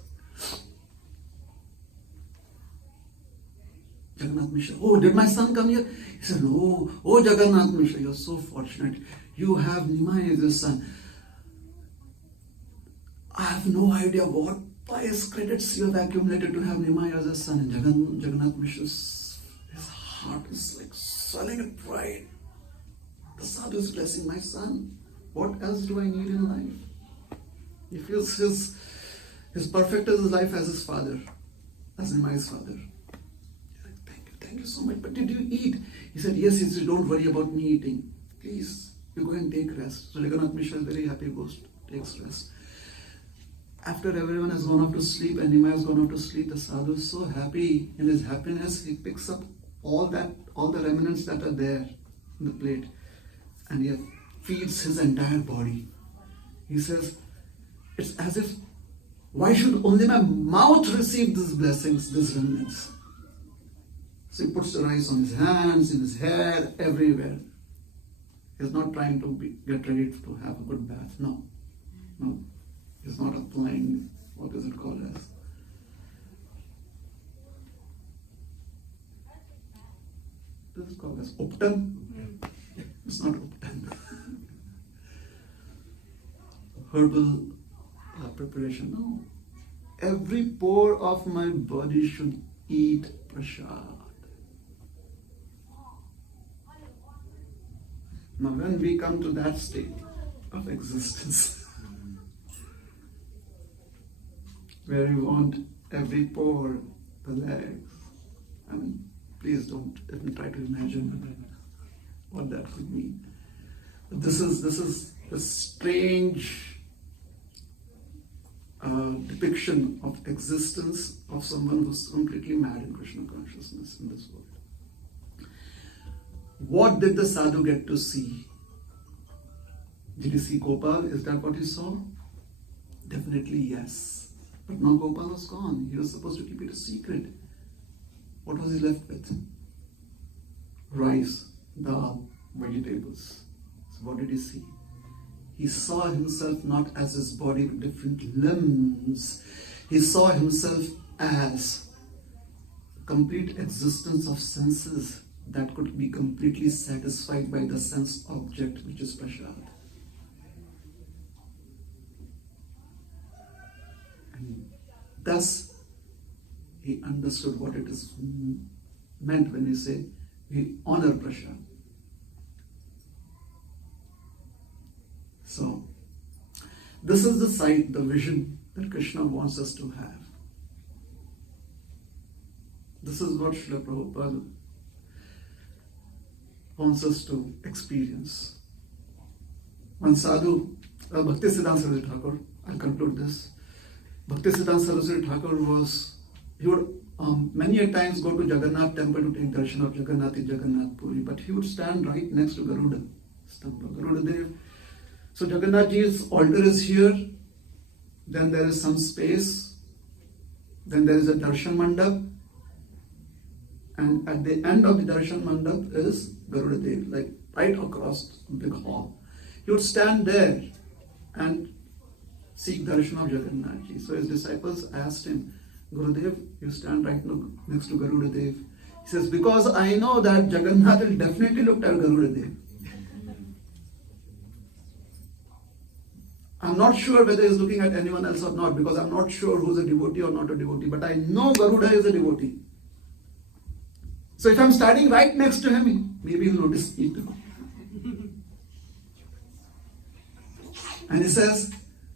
Jagannath Mishra, oh, did my son come here? He said, oh Jagannath Mishra, you're so fortunate. You have Nimai as your son. I have no idea what pious credits you have accumulated to have Nimai as a son. And Jagannath Mishra's his heart is like swelling with pride. The sadhu is blessing my son. What else do I need in life? He feels his perfect as his life as his father, as Nimai's father. He's like, thank you so much. But did you eat? He said, yes. He said, don't worry about me eating. Please, you go and take rest. So Jagannath Mishra is very happy, goes, takes rest. After everyone has gone off to sleep and Nimai has gone off to sleep, the sadhu is so happy. In his happiness, he picks up all the remnants that are there in the plate, and he feeds his entire body. He says, it's as if, why should only my mouth receive these blessings, these remnants? So he puts the rice on his hands, in his hair, everywhere. He's not trying to get ready to have a good bath. No. He's not applying, what is it called as? This is called as uptan. It's not uptan. Herbal preparation. No. Every pore of my body should eat prasad. Now when we come to that state of existence, where you want every pore, the legs, please don't even try to imagine what that could mean. But this is a strange depiction of existence of someone who's completely mad in Krishna consciousness in this world. What did the sadhu get to see? Did you see Gopal? Is that what you saw? Definitely yes. But now Gopal was gone. He was supposed to keep it a secret. What was he left with? Rice, dal, vegetables. So what did he see? He saw himself not as his body with different limbs. He saw himself as a complete existence of senses that could be completely satisfied by the sense object, which is prasad. And thus, he understood what it is meant when we say we honor prasad. So, this is the sight, the vision that Krishna wants us to have. This is what Srila Prabhupada wants us to experience. One sadhu, Bhakti Siddhanta Saraswati Thakur, I'll conclude this. Bhakti Siddhanta Saraswati Thakur he would many a times go to Jagannath temple to take darshan of Jagannath in Jagannath Puri, but he would stand right next to Garuda Stamba, Garuda Dev. So Jagannath Ji's altar is here, then there is some space, then there is a darshan mandap, and at the end of the darshan mandap is Garuda Dev, like right across the big hall. He would stand there and seek darshan of Jagannath Ji. So his disciples asked him, Gurudev, you stand right next to Garuda Dev. He says, because I know that Jagannath will definitely look at Garuda Dev. I'm not sure whether he's looking at anyone else or not, because I'm not sure who's a devotee or not a devotee, but I know Garuda is a devotee. So if I'm standing right next to him, maybe he'll notice me too. And he says,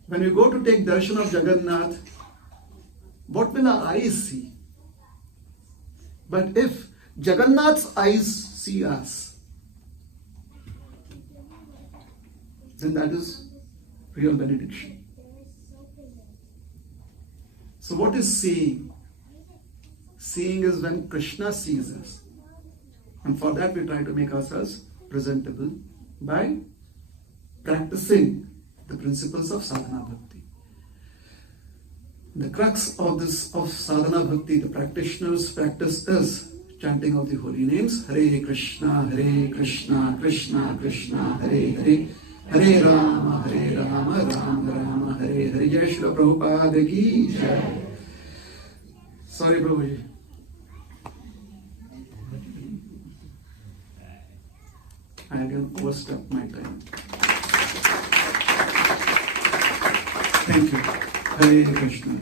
when we go to take darshan of Jagannath, what will our eyes see? But if Jagannath's eyes see us, then that is real benediction. So what is seeing? Seeing is when Krishna sees us. And for that we try to make ourselves presentable by practicing the principles of sadhana bhakti. The crux of sadhana bhakti, the practitioner's practice is chanting of the holy names. Hare Krishna, Krishna Krishna, Hare Hare, Hare Rama, Rama Rama, Hare Hare. Jai Srila Prabhupada ki Jai. Sorry, Prabhuji. I again overstepped my time. Thank you. Hare Krishna.